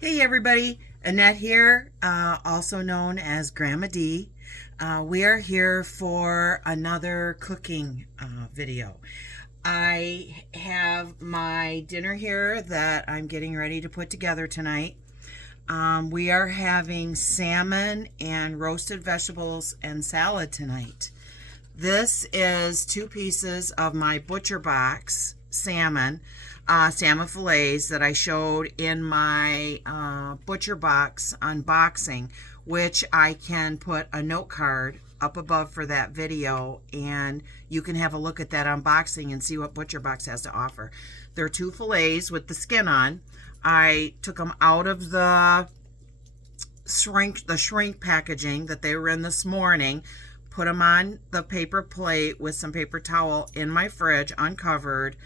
Hey everybody, Annette here, also known as Grandma D. We are here for another cooking video. I have my dinner here that I'm getting ready to put together tonight. We are having salmon and roasted vegetables and salad tonight. This is 2 pieces of my butcher box salmon fillets that I showed in my butcher box unboxing, which I can put a note card up above for that video, and you can have a look at that unboxing and see what butcher box has to offer. They're 2 fillets with the skin on. I took them out of the shrink packaging that they were in this morning, put them on the paper plate with some paper towel in my fridge uncovered,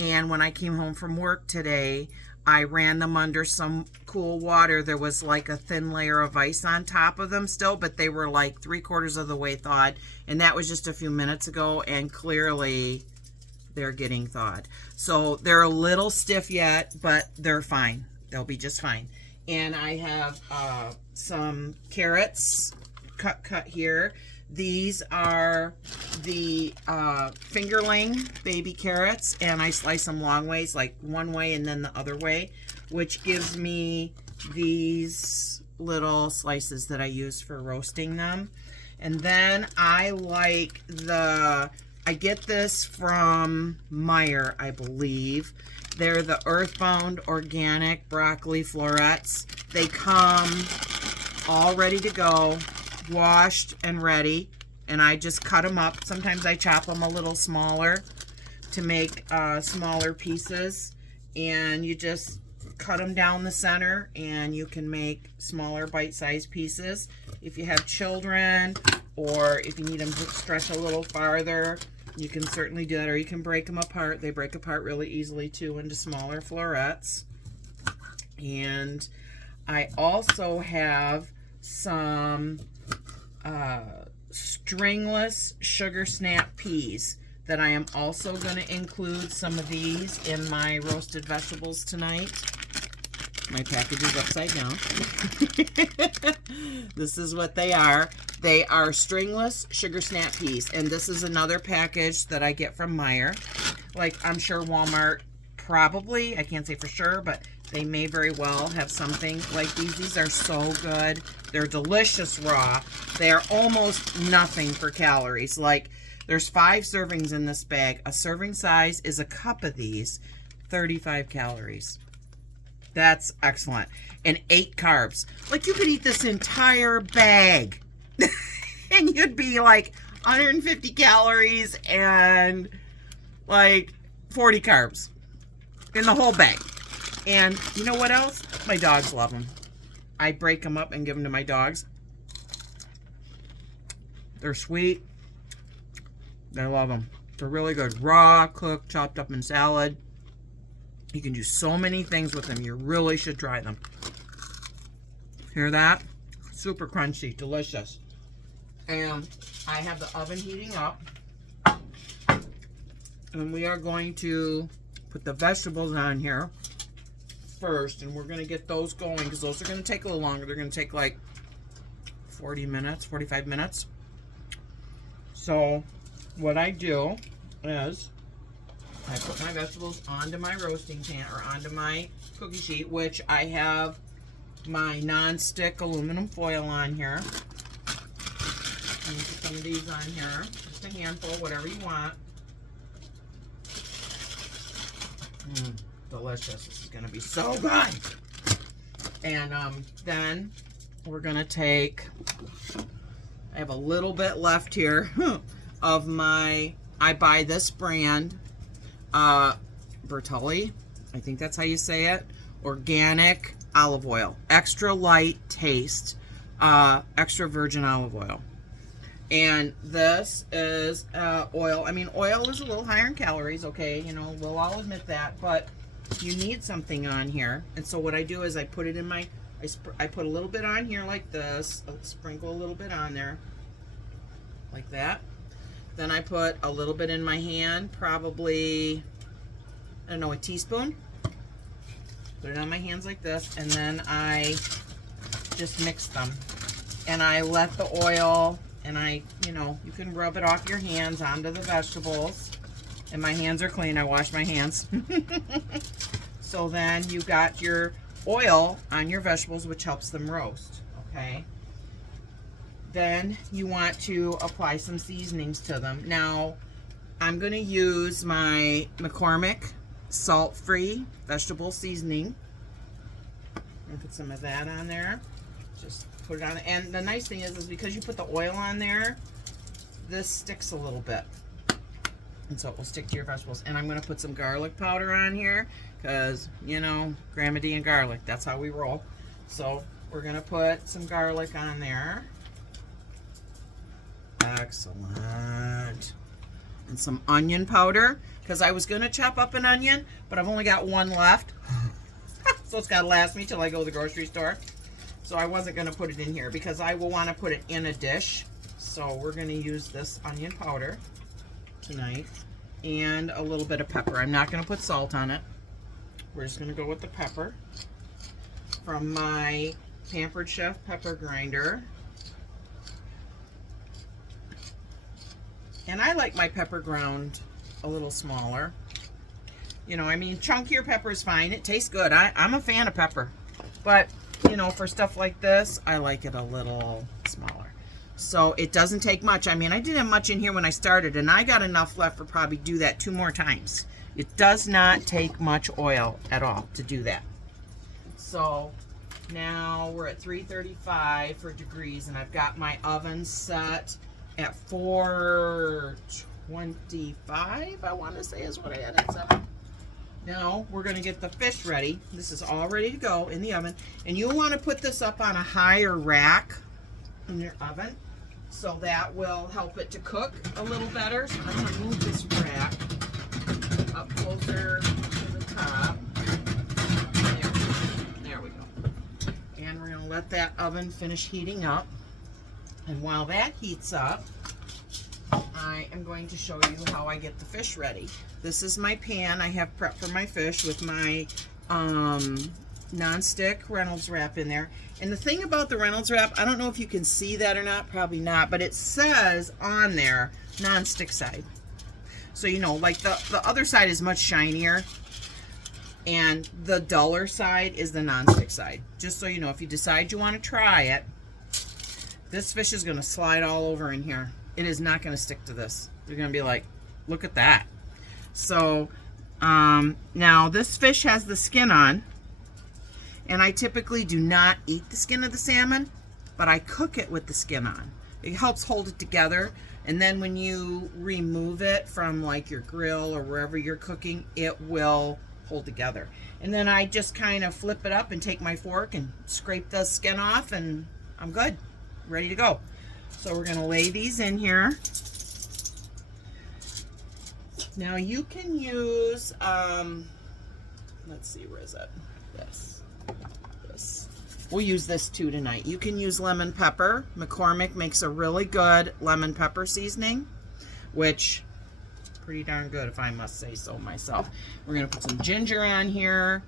and when I came home from work today, I ran them under some cool water. There was like a thin layer of ice on top of them still, but they were like 3/4 of the way thawed, and that was just a few minutes ago, and clearly they're getting thawed. So they're a little stiff yet, but they're fine. They'll be just fine. And I have some carrots cut here. These are the fingerling baby carrots, and I slice them long ways, like one way and then the other way, which gives me these little slices that I use for roasting them. And then I get this from Meijer, I believe. They're the Earthbound Organic Broccoli Florets. They come all ready to go, washed and ready, and I just cut them up. Sometimes I chop them a little smaller to make smaller pieces, and you just cut them down the center and you can make smaller bite-sized pieces. If you have children or if you need them to stretch a little farther, you can certainly do that, or you can break them apart. They break apart really easily too into smaller florets. And I also have some stringless sugar snap peas that I am also going to include some of these in my roasted vegetables tonight. My package is upside down. This is what they are. They are stringless sugar snap peas, and this is another package that I get from Meijer. Like, I'm sure Walmart probably, I can't say for sure, but they may very well have something like these. These are so good. They're delicious raw. They are almost nothing for calories. Like, there's 5 servings in this bag. A serving size is a cup of these, 35 calories. That's excellent. And 8 carbs. Like, you could eat this entire bag and you'd be like 150 calories and like 40 carbs in the whole bag. And you know what else? My dogs love them. I break them up and give them to my dogs. They're sweet. They love them. They're really good. Raw, cooked, chopped up in salad. You can do so many things with them. You really should try them. Hear that? Super crunchy, delicious. And I have the oven heating up. And we are going to put the vegetables on here first, and we're going to get those going because those are going to take a little longer. They're going to take like 40 minutes, 45 minutes. So what I do is I put my vegetables onto my roasting pan, or onto my cookie sheet, which I have my non-stick aluminum foil on here. And put some of these on here, just a handful, whatever you want. Delicious. This is going to be so good. And then we're going to take, I have a little bit left here of my, I buy this brand, Bertolli, I think that's how you say it, organic olive oil. Extra light taste, extra virgin olive oil. And this is oil. I mean, oil is a little higher in calories, okay? You know, we'll all admit that, but you need something on here. And so what I do is I put it in my, I put a little bit on here like this. I'll sprinkle a little bit on there like that. Then I put a little bit in my hand, probably, I don't know, a teaspoon. Put it on my hands like this, and then I just mix them. And I let the oil, and you know, you can rub it off your hands onto the vegetables. And my hands are clean. I washed my hands. So then you got your oil on your vegetables, which helps them roast, okay? Then you want to apply some seasonings to them. Now, I'm going to use my McCormick salt-free vegetable seasoning. And put some of that on there. Just put it on. And the nice thing is because you put the oil on there, this sticks a little bit. And so it will stick to your vegetables. And I'm going to put some garlic powder on here because, you know, Grandma D and garlic, that's how we roll. So we're going to put some garlic on there. Excellent. And some onion powder, because I was going to chop up an onion, but I've only got one left. So it's got to last me till I go to the grocery store. So I wasn't going to put it in here because I will want to put it in a dish. So we're going to use this onion powder tonight, and a little bit of pepper. I'm not going to put salt on it. We're just going to go with the pepper from my Pampered Chef pepper grinder. And I like my pepper ground a little smaller. You know, I mean, chunkier pepper is fine. It tastes good. I'm a fan of pepper. But, you know, for stuff like this, I like it a little smaller. So it doesn't take much. I mean, I didn't have much in here when I started, and I got enough left for probably do that 2 more times. It does not take much oil at all to do that. So now we're at 335 for degrees, and I've got my oven set at 425, I want to say is what I had it set. Now we're going to get the fish ready. This is all ready to go in the oven, and you'll want to put this up on a higher rack in your oven, so that will help it to cook a little better. So I'm going to move this rack up closer to the top. There we go. And we're going to let that oven finish heating up. And while that heats up, I am going to show you how I get the fish ready. This is my pan I have prepped for my fish with my non-stick Reynolds wrap in there. And the thing about the Reynolds wrap, I don't know if you can see that or not, probably not, but it says on there non-stick side. So, you know, like the other side is much shinier, and the duller side is the non-stick side. Just so you know, if you decide you want to try it, this fish is going to slide all over in here. It is not going to stick to this. You're going to be like, look at that. So, now this fish has the skin on. And I typically do not eat the skin of the salmon, but I cook it with the skin on. It helps hold it together. And then when you remove it from like your grill or wherever you're cooking, it will hold together. And then I just kind of flip it up and take my fork and scrape the skin off, and I'm good. Ready to go. So we're going to lay these in here. Now you can use, let's see, where is it? This. We'll use this too tonight. You can use lemon pepper. McCormick makes a really good lemon pepper seasoning, which pretty darn good if I must say so myself. We're going to put some ginger on here.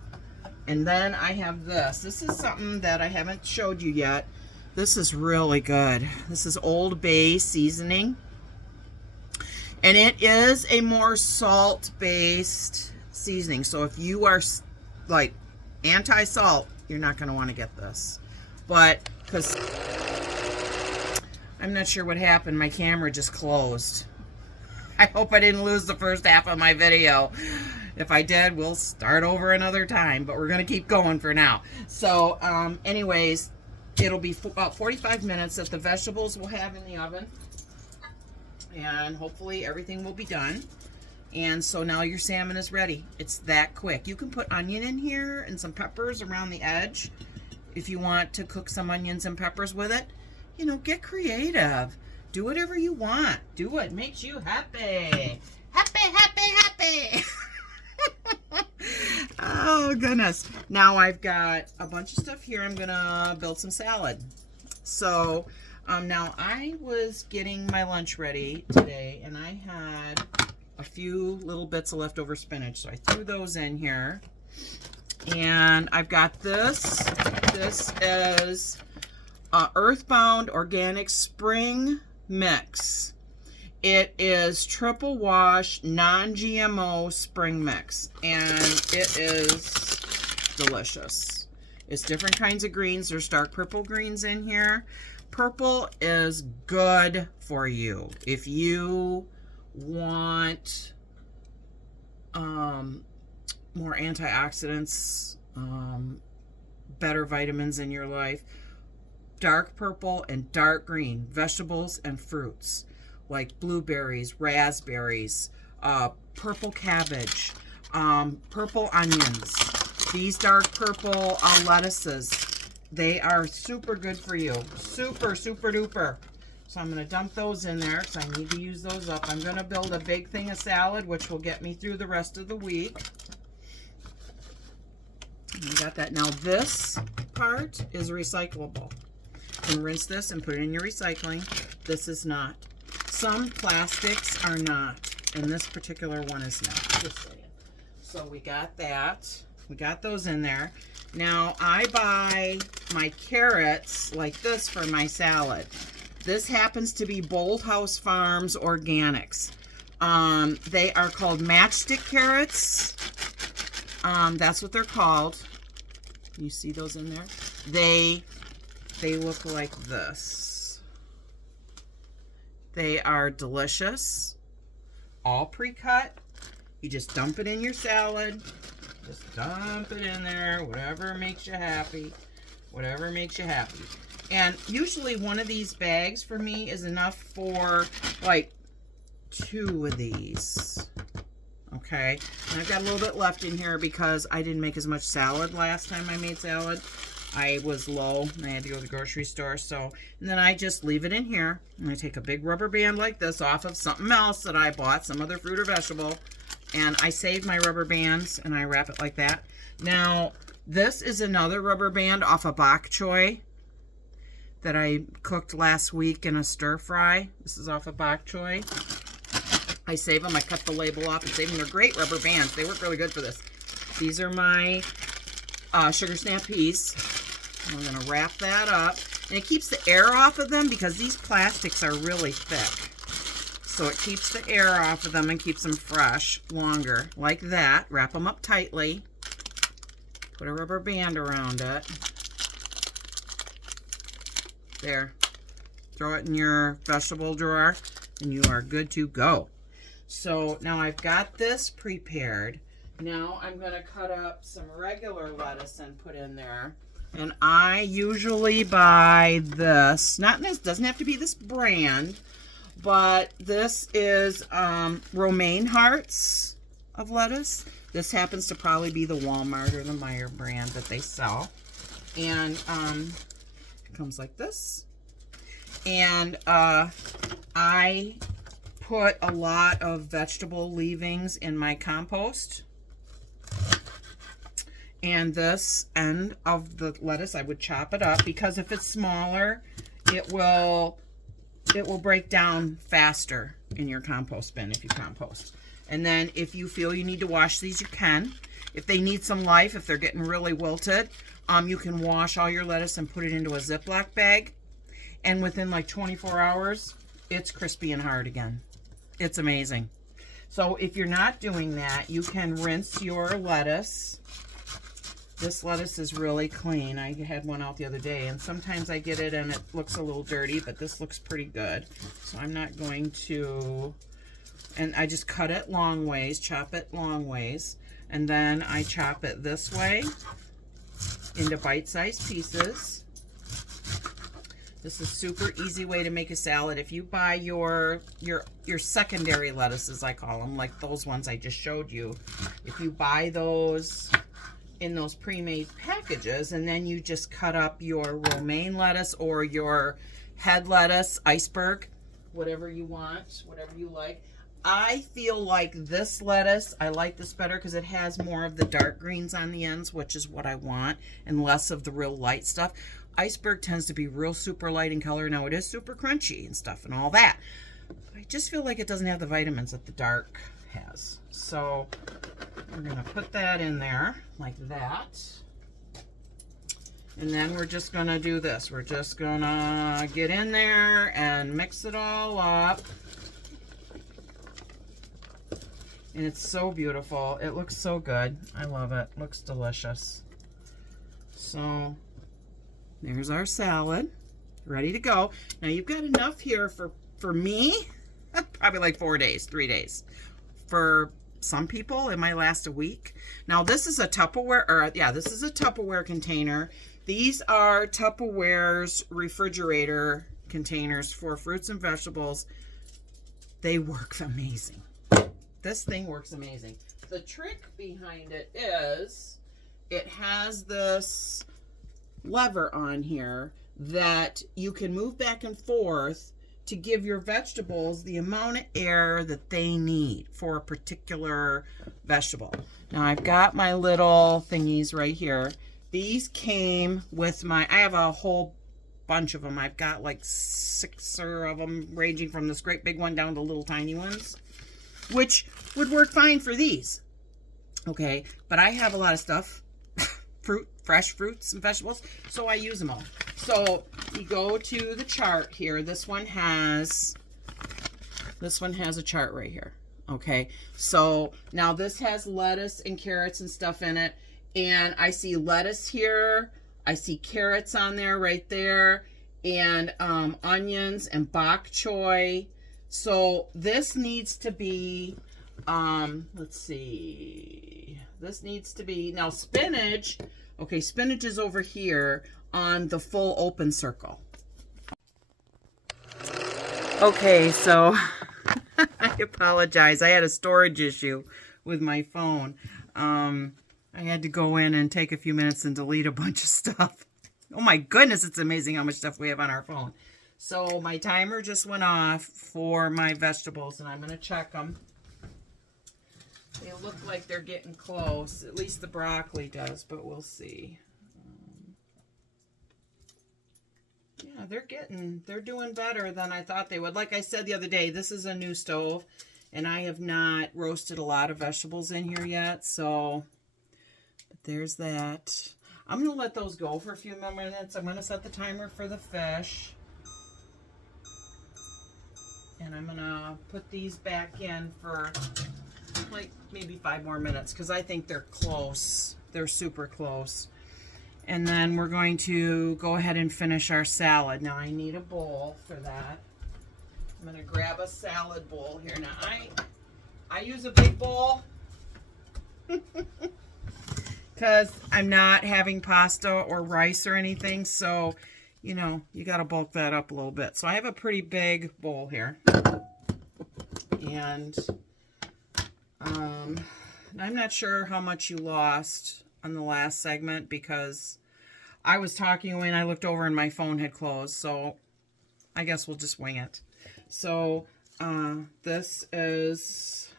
And then I have this. This is something that I haven't showed you yet. This is really good. This is Old Bay seasoning. And it is a more salt-based seasoning. So if you are like anti-salt, you're not going to want to get this. But because I'm not sure what happened, my camera just closed. I hope I didn't lose the first half of my video. If I did, we'll start over another time, but we're going to keep going for now. So anyways, it'll be about 45 minutes that the vegetables will have in the oven, and hopefully everything will be done. And so now your salmon is ready. It's that quick. You can put onion in here and some peppers around the edge if you want to cook some onions and peppers with it. You know, get creative. Do whatever you want. Do what makes you happy. Happy, happy, happy. Oh, goodness. Now I've got a bunch of stuff here. I'm going to build some salad. So now I was getting my lunch ready today, and I had a few little bits of leftover spinach. So I threw those in here. And I've got this. This is Earthbound Organic Spring Mix. It is triple wash, non-GMO spring mix, and it is delicious. It's different kinds of greens. There's dark purple greens in here. Purple is good for you. If you want more antioxidants, better vitamins in your life, dark purple and dark green, vegetables and fruits like blueberries, raspberries, purple cabbage, purple onions. These dark purple lettuces, they are super good for you. Super, super duper. So I'm going to dump those in there because I need to use those up. I'm going to build a big thing of salad, which will get me through the rest of the week. I got that. Now this part is recyclable. You can rinse this and put it in your recycling. This is not. Some plastics are not, and this particular one is not. Just saying. So we got that. We got those in there. Now I buy my carrots like this for my salad. This happens to be Bold House Farms Organics. They are called matchstick carrots. That's what they're called. You see those in there? They look like this. They are delicious, all pre-cut. You just dump it in your salad. Just dump it in there, whatever makes you happy. Whatever makes you happy. And usually one of these bags for me is enough for like 2 of these. Okay, and I've got a little bit left in here because I didn't make as much salad last time I made salad. I was low and I had to go to the grocery store. So, and then I just leave it in here. And I take a big rubber band like this off of something else that I bought, some other fruit or vegetable. And I save my rubber bands and I wrap it like that. Now, this is another rubber band off of bok choy that I cooked last week in a stir fry. This is off of bok choy. I save them. I cut the label off and save them. They're great rubber bands. They work really good for this. These are my sugar snap peas. I'm going to wrap that up. And it keeps the air off of them because these plastics are really thick. So it keeps the air off of them and keeps them fresh longer. Like that. Wrap them up tightly. Put a rubber band around it. There. Throw it in your vegetable drawer and you are good to go. So now I've got this prepared. Now I'm going to cut up some regular lettuce and put in there. And I usually buy this. Not this, doesn't have to be this brand, but this is romaine hearts of lettuce. This happens to probably be the Walmart or the Meijer brand that they sell. And it comes like this. And I put a lot of vegetable leavings in my compost. And this end of the lettuce, I would chop it up because if it's smaller, it will break down faster in your compost bin if you compost. And then if you feel you need to wash these, you can. If they need some life, if they're getting really wilted, you can wash all your lettuce and put it into a Ziploc bag. And within like 24 hours, it's crispy and hard again. It's amazing. So if you're not doing that, you can rinse your lettuce. This lettuce is really clean. I had one out the other day, and sometimes I get it and it looks a little dirty, but this looks pretty good. So I'm not going to, and I just cut it long ways, chop it long ways, and then I chop it this way into bite-sized pieces. This is a super easy way to make a salad. If you buy your secondary lettuces, I call them, like those ones I just showed you, if you buy those in those pre-made packages, and then you just cut up your romaine lettuce or your head lettuce, iceberg, whatever you want, whatever you like. I feel like this lettuce, I like this better because it has more of the dark greens on the ends, which is what I want, and less of the real light stuff. Iceberg tends to be real super light in color. Now it is super crunchy and stuff and all that. I just feel like it doesn't have the vitamins that the dark has. So we're going to put that in there like that. And then we're just going to do this. We're just going to get in there and mix it all up. And it's so beautiful. It looks so good. I love it. Looks delicious. So there's our salad. Ready to go. Now you've got enough here for me, probably like 4 days, 3 days. For some people, it might last a week. Now this is a Tupperware, this is a Tupperware container. These are Tupperware's refrigerator containers for fruits and vegetables. They work amazing. This thing works amazing. The trick behind it is it has this lever on here that you can move back and forth to give your vegetables the amount of air that they need for a particular vegetable. Now I've got my little thingies right here. These came with I have a whole bunch of them. I've got like 6 of them, ranging from this great big one down to little tiny ones, which would work fine for these. Okay, but I have a lot of stuff, fresh fruits and vegetables, so I use them all. So you go to the chart here. This one has a chart right here. Okay, so now this has lettuce and carrots and stuff in it. And I see lettuce here. I see carrots on there right there. And onions and bok choy. So this needs to be, let's see. This needs to be, now spinach. Okay, spinach is over here on the full open circle. Okay, so I apologize. I had a storage issue with my phone. I had to go in and take a few minutes and delete a bunch of stuff. Oh my goodness, it's amazing how much stuff we have on our phone. So my timer just went off for my vegetables, and I'm going to check them. They look like they're getting close. At least the broccoli does, but we'll see. Yeah, they're doing better than I thought they would. Like I said the other day, this is a new stove, and I have not roasted a lot of vegetables in here yet, so but there's that. I'm going to let those go for a few more minutes. I'm going to set the timer for the fish. And I'm going to put these back in for like maybe 5 more minutes because I think they're close. They're super close. And then we're going to go ahead and finish our salad. Now I need a bowl for that. I'm going to grab a salad bowl here. Now I use a big bowl because I'm not having pasta or rice or anything. So, you know, you got to bulk that up a little bit. So I have a pretty big bowl here. And I'm not sure how much you lost on the last segment because I was talking when I looked over and my phone had closed. So I guess we'll just wing it. So this is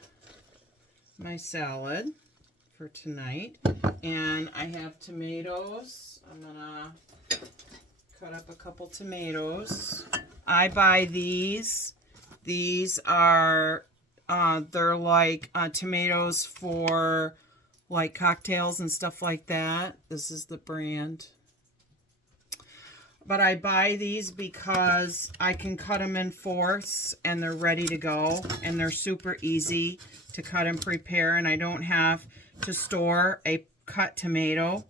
my salad for tonight. And I have tomatoes. I'm going to cut up a couple tomatoes. I buy these. These are, they're like tomatoes for like cocktails and stuff like that. This is the brand. But I buy these because I can cut them in fourths and they're ready to go. And they're super easy to cut and prepare. And I don't have to store a cut tomato.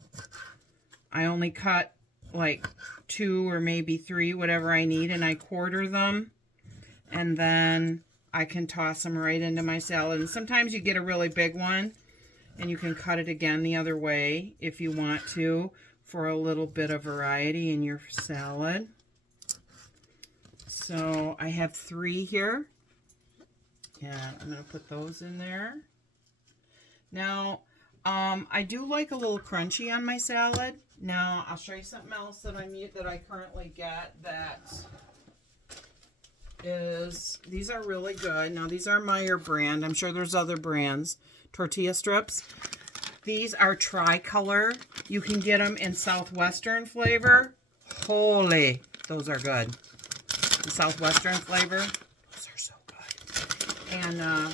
I only cut like 2 or maybe 3, whatever I need. And I quarter them. And then I can toss them right into my salad. And sometimes you get a really big one. And you can cut it again the other way if you want to, for a little bit of variety in your salad. So I have 3 here. Yeah, I'm going to put those in there. Now, I do like a little crunchy on my salad. Now, I'll show you something else that I currently get that is, these are really good. Now, these are Meyer brand. I'm sure there's other brands. Tortilla Strips. These are tricolor. You can get them in Southwestern flavor. Holy, those are good. The Southwestern flavor, those are so good. And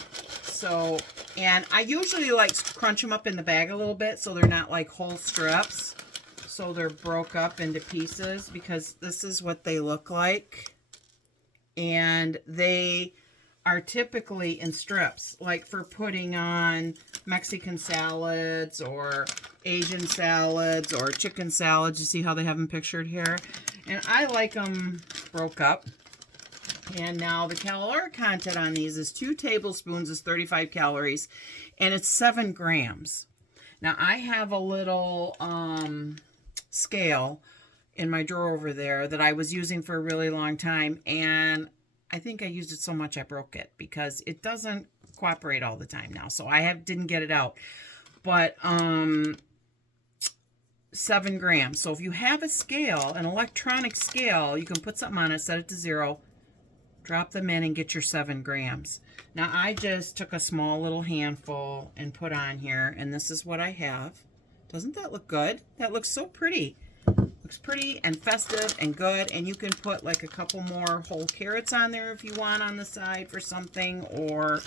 So, and I usually like crunch them up in the bag a little bit so they're not like whole strips. So they're broke up into pieces, because this is what they look like. And they are typically in strips, like for putting on Mexican salads or Asian salads or chicken salads. You see how they have them pictured here? And I like them broke up. And now the caloric content on these is 2 tablespoons is 35 calories, and it's 7 grams. Now I have a little scale in my drawer over there that I was using for a really long time, and I think I used it so much I broke it because it doesn't cooperate all the time now. So I didn't get it out. But 7 grams. So if you have a scale, an electronic scale, you can put something on it, set it to 0, drop them in and get your 7 grams. Now I just took a small little handful and put on here, and this is what I have. Doesn't that look good? That looks so pretty. Looks pretty and festive and good, and you can put like a couple more whole carrots on there if you want on the side for something, or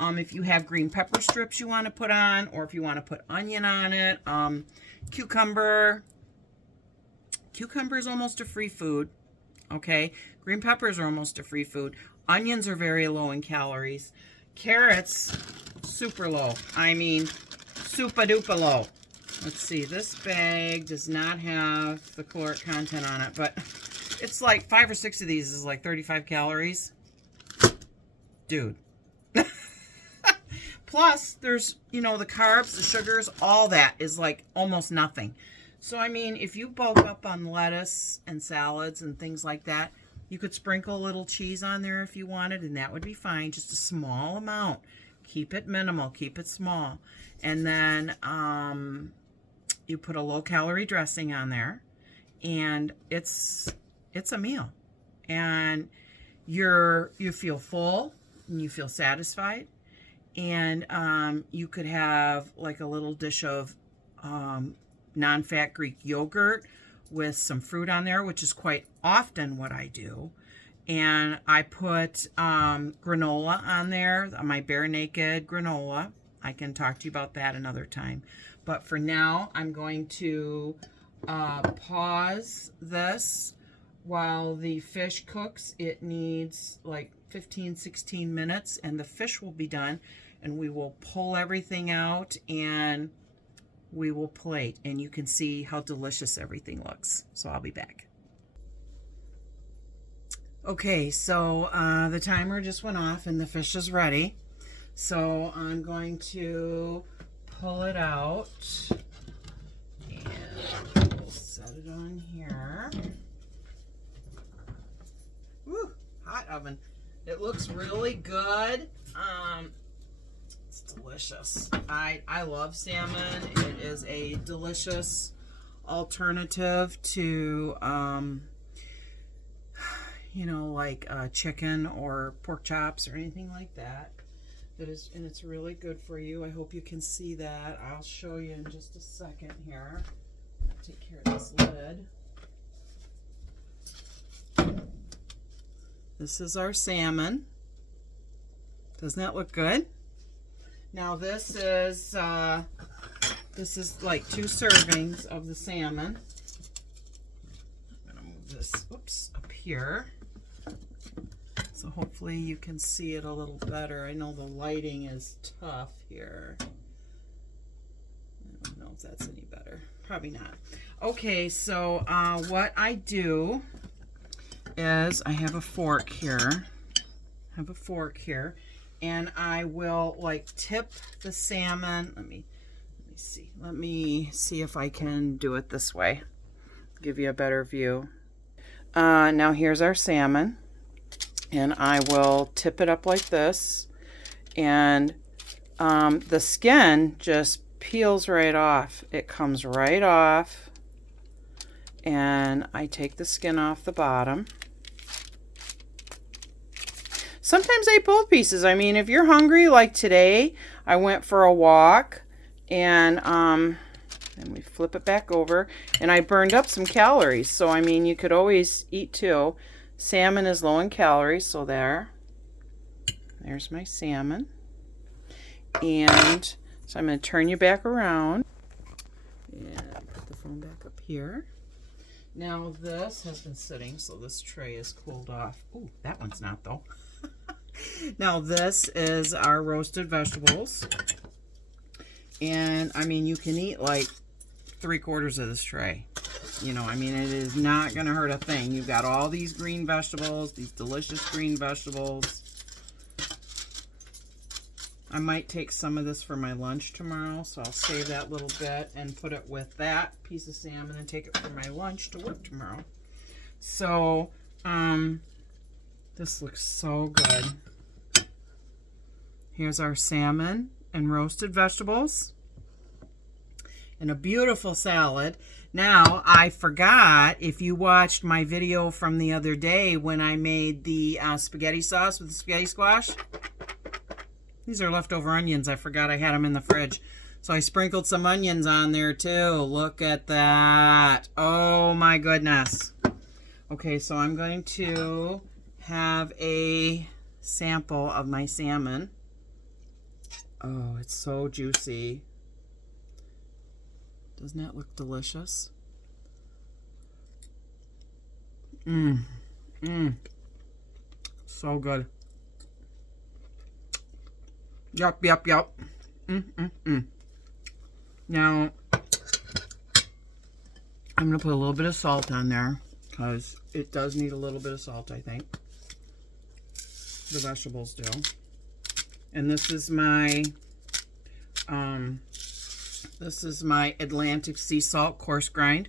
if you have green pepper strips you want to put on, or if you want to put onion on it. Cucumber. Cucumber is almost a free food. Okay, green peppers are almost a free food. Onions are very low in calories. Carrots, super low. I mean, super duper low. Let's see, this bag does not have the caloric content on it, but it's like 5 or 6 of these is like 35 calories. Dude. Plus, there's, you know, the carbs, the sugars, all that is like almost nothing. So, I mean, if you bulk up on lettuce and salads and things like that, you could sprinkle a little cheese on there if you wanted, and that would be fine. Just a small amount. Keep it minimal. Keep it small. And then you put a low-calorie dressing on there, and it's a meal. And you feel full, and you feel satisfied. And you could have like a little dish of non-fat Greek yogurt with some fruit on there, which is quite often what I do. And I put granola on there, my bare naked granola. I can talk to you about that another time. But for now, I'm going to pause this while the fish cooks. It needs like 15, 16 minutes, and the fish will be done. And we will pull everything out, and we will plate, and you can see how delicious everything looks. So I'll be back. Okay, so the timer just went off and the fish is ready. So I'm going to pull it out, and we'll set it on here. Woo, hot oven. It looks really good. It's delicious. I love salmon. It is a delicious alternative to, you know, like chicken or pork chops or anything like that. And it's really good for you. I hope you can see that. I'll show you in just a second here. Take care of this lid. This is our salmon. Doesn't that look good? Now this is like 2 servings of the salmon. I'm gonna move this, up here. So hopefully you can see it a little better. I know the lighting is tough here. I don't know if that's any better. Probably not. Okay, so what I do is I have a fork here. And I will like tip the salmon. Let me see. Let me see if I can do it this way. Give you a better view. Now here's our salmon. And I will tip it up like this. And the skin just peels right off. It comes right off. And I take the skin off the bottom. Sometimes I eat both pieces. I mean, if you're hungry, like today, I went for a walk, and we flip it back over, and I burned up some calories. So, I mean, you could always eat 2. Salmon is low in calories, so there's my salmon. And so I'm going to turn you back around and put the phone back up here. Now this has been sitting, so this tray is cooled off. Ooh, that one's not though. Now this is our roasted vegetables. And I mean, you can eat like 3/4 of this tray. You know, I mean, it is not going to hurt a thing. You've got all these green vegetables, these delicious green vegetables. I might take some of this for my lunch tomorrow, so I'll save that little bit and put it with that piece of salmon and take it for my lunch to work tomorrow. So, this looks so good. Here's our salmon and roasted vegetables and a beautiful salad. Now, I forgot, if you watched my video from the other day when I made the spaghetti sauce with the spaghetti squash, these are leftover onions. I forgot I had them in the fridge. So I sprinkled some onions on there too. Look at that. Oh my goodness. Okay, so I'm going to have a sample of my salmon. Oh, it's so juicy. Doesn't that look delicious? So good. Yup. Now, I'm going to put a little bit of salt on there because it does need a little bit of salt, I think. The vegetables do. And this is my Atlantic sea salt coarse grind.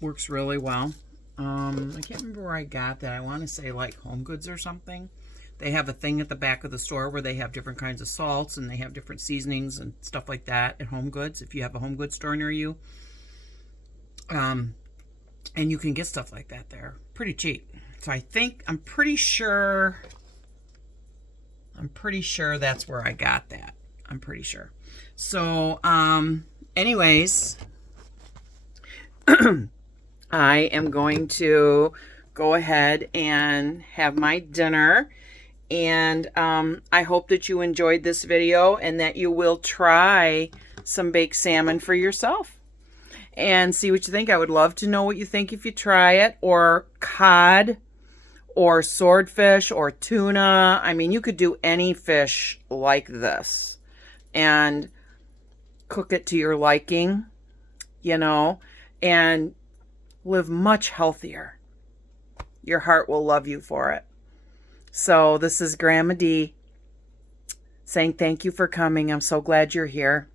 Works really well. I can't remember where I got that. I want to say like Home Goods or something. They have a thing at the back of the store where they have different kinds of salts and they have different seasonings and stuff like that at Home Goods, if you have a Home Goods store near you. And you can get stuff like that there. Pretty cheap. So I'm pretty sure that's where I got that. I'm pretty sure. So, anyways, I am going to go ahead and have my dinner. And I hope that you enjoyed this video and that you will try some baked salmon for yourself and see what you think. I would love to know what you think if you try it, or cod or swordfish or tuna. I mean, you could do any fish like this and cook it to your liking, you know, and live much healthier. Your heart will love you for it. So this is Grandma D saying thank you for coming. I'm so glad you're here.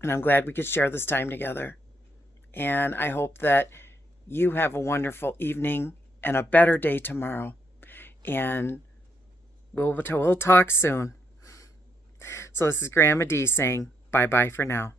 And I'm glad we could share this time together. And I hope that you have a wonderful evening and a better day tomorrow. And we'll talk soon. So this is Grandma D saying bye-bye for now.